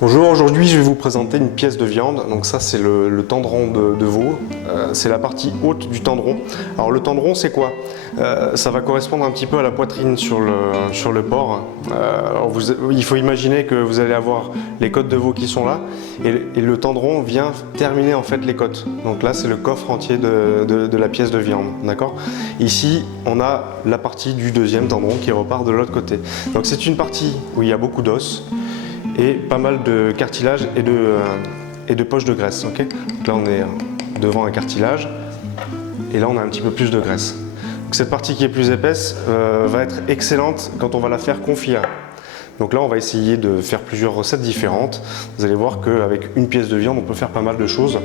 Bonjour, aujourd'hui je vais vous présenter une pièce de viande. Donc ça c'est le tendron de veau, c'est la partie haute du tendron. Alors le tendron c'est quoi? Ça va correspondre un petit peu à la poitrine sur le porc. Il faut imaginer que vous allez avoir les côtes de veau qui sont là et le tendron vient terminer en fait les côtes. Donc là c'est le coffre entier de la pièce de viande, d'accord? Ici on a la partie du deuxième tendron qui repart de l'autre côté. Donc c'est une partie où il y a beaucoup d'os et pas mal de cartilage et de poches de graisse. Okay, donc là on est devant un cartilage et là on a un petit peu plus de graisse. Donc cette partie qui est plus épaisse va être excellente quand on va la faire confire. Donc là on va essayer de faire plusieurs recettes différentes. Vous allez voir qu'avec une pièce de viande on peut faire pas mal de choses.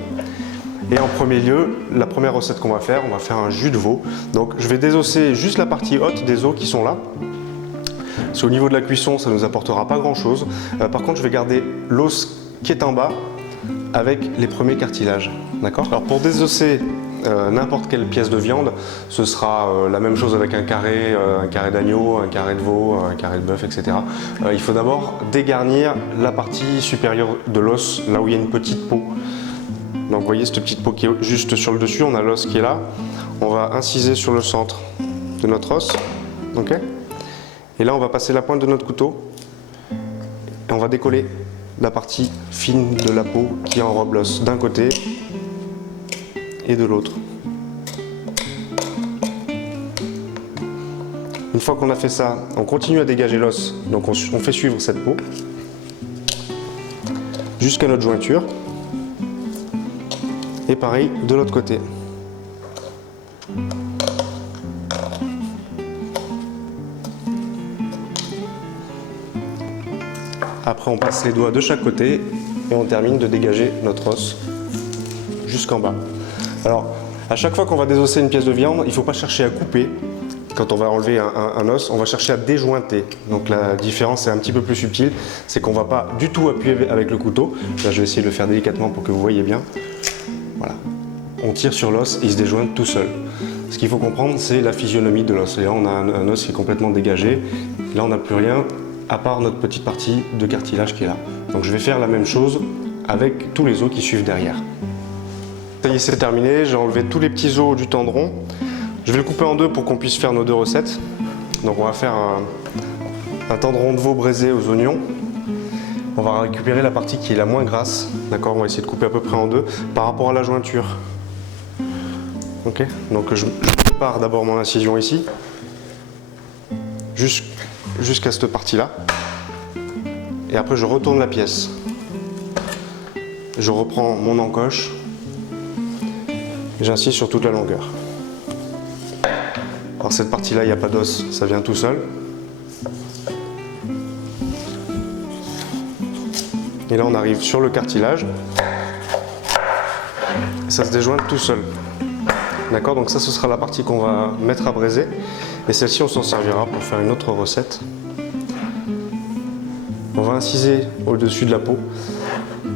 Et en premier lieu, la première recette qu'on va faire, on va faire un jus de veau. Donc je vais désosser juste la partie haute des os qui sont là. Parce qu'au niveau de la cuisson, ça ne nous apportera pas grand chose. Par contre, je vais garder l'os qui est en bas avec les premiers cartilages. D'accord ? Alors pour désosser n'importe quelle pièce de viande, ce sera la même chose avec un carré d'agneau, un carré de veau, un carré de bœuf, etc. Il faut d'abord dégarnir la partie supérieure de l'os, là où il y a une petite peau. Donc vous voyez cette petite peau qui est juste sur le dessus, on a l'os qui est là. On va inciser sur le centre de notre os. Okay ? Et là, on va passer la pointe de notre couteau et on va décoller la partie fine de la peau qui enrobe l'os d'un côté et de l'autre. Une fois qu'on a fait ça, on continue à dégager l'os, donc on fait suivre cette peau jusqu'à notre jointure. Et pareil de l'autre côté. Après on passe les doigts de chaque côté et on termine de dégager notre os jusqu'en bas. Alors à chaque fois qu'on va désosser une pièce de viande, il ne faut pas chercher à couper. Quand on va enlever un os, on va chercher à déjointer. Donc la différence est un petit peu plus subtile, c'est qu'on ne va pas du tout appuyer avec le couteau. Là je vais essayer de le faire délicatement pour que vous voyez bien. Voilà. On tire sur l'os et il se déjointe tout seul. Ce qu'il faut comprendre, c'est la physionomie de l'os. Et là on a un os qui est complètement dégagé. Là on n'a plus rien à part notre petite partie de cartilage qui est là. Donc je vais faire la même chose avec tous les os qui suivent derrière. Ça y est, c'est terminé, j'ai enlevé tous les petits os du tendron. Je vais le couper en deux pour qu'on puisse faire nos deux recettes. Donc on va faire un tendron de veau braisé aux oignons. On va récupérer la partie qui est la moins grasse. D'accord, on va essayer de couper à peu près en deux par rapport à la jointure. Ok, donc je prépare d'abord mon incision ici. Jusqu'à cette partie-là. Et après, je retourne la pièce. Je reprends mon encoche. J'incise sur toute la longueur. Alors cette partie-là, il n'y a pas d'os, ça vient tout seul. Et là, on arrive sur le cartilage. Et ça se déjointe tout seul. D'accord, donc ça, ce sera la partie qu'on va mettre à braiser. Et celle-ci, on s'en servira pour faire une autre recette. On va inciser au-dessus de la peau,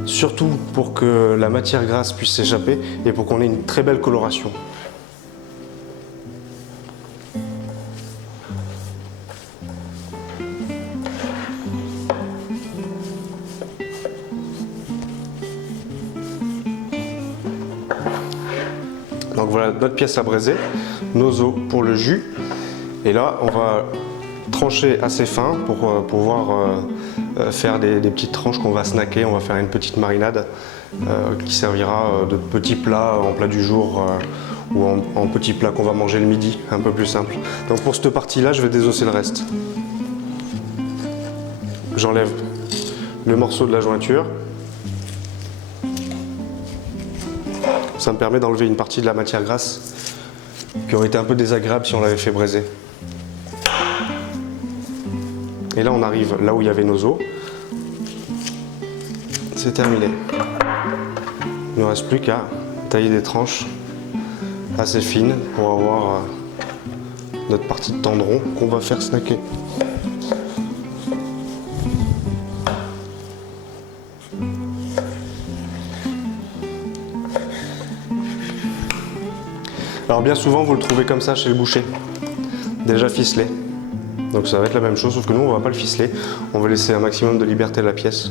surtout pour que la matière grasse puisse s'échapper et pour qu'on ait une très belle coloration. Donc voilà notre pièce à braiser, nos os pour le jus. Et là, on va trancher assez fin pour pouvoir faire des petites tranches qu'on va snacker. On va faire une petite marinade qui servira de petit plat en plat du jour ou en petit plat qu'on va manger le midi, un peu plus simple. Donc pour cette partie-là, je vais désosser le reste. J'enlève le morceau de la jointure. Ça me permet d'enlever une partie de la matière grasse qui aurait été un peu désagréable si on l'avait fait braiser. Et là on arrive là où il y avait nos os. C'est terminé. Il ne reste plus qu'à tailler des tranches assez fines pour avoir notre partie de tendron qu'on va faire snacker. Alors bien souvent vous le trouvez comme ça chez le boucher, déjà ficelé. Donc ça va être la même chose, sauf que nous on va pas le ficeler, on va laisser un maximum de liberté à la pièce.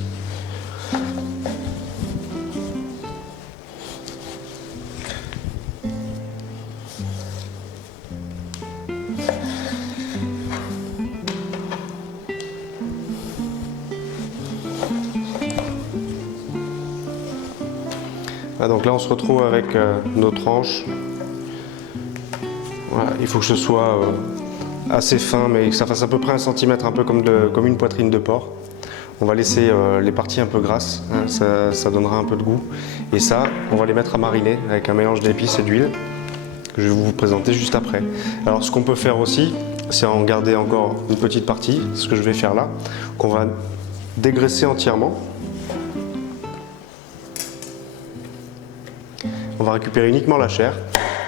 Ah, donc là on se retrouve avec nos tranches. Voilà, il faut que ce soit assez fin, mais que ça fasse à peu près 1 centimètre, un peu comme une poitrine de porc. On va laisser les parties un peu grasses, hein, ça donnera un peu de goût. Et ça, on va les mettre à mariner avec un mélange d'épices et d'huile que je vais vous présenter juste après. Alors ce qu'on peut faire aussi, c'est en garder encore une petite partie, ce que je vais faire là, qu'on va dégraisser entièrement. On va récupérer uniquement la chair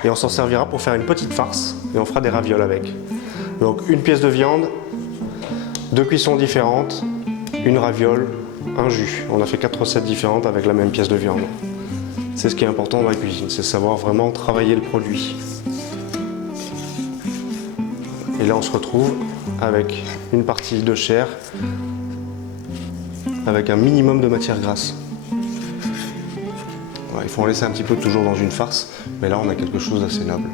et on s'en servira pour faire une petite farce et on fera des ravioles avec. Donc une pièce de viande, 2 cuissons différentes, une raviole, un jus. On a fait 4 recettes différentes avec la même pièce de viande. C'est ce qui est important dans la cuisine, c'est savoir vraiment travailler le produit. Et là on se retrouve avec une partie de chair avec un minimum de matière grasse. Voilà, il faut en laisser un petit peu toujours dans une farce, mais là on a quelque chose d'assez noble.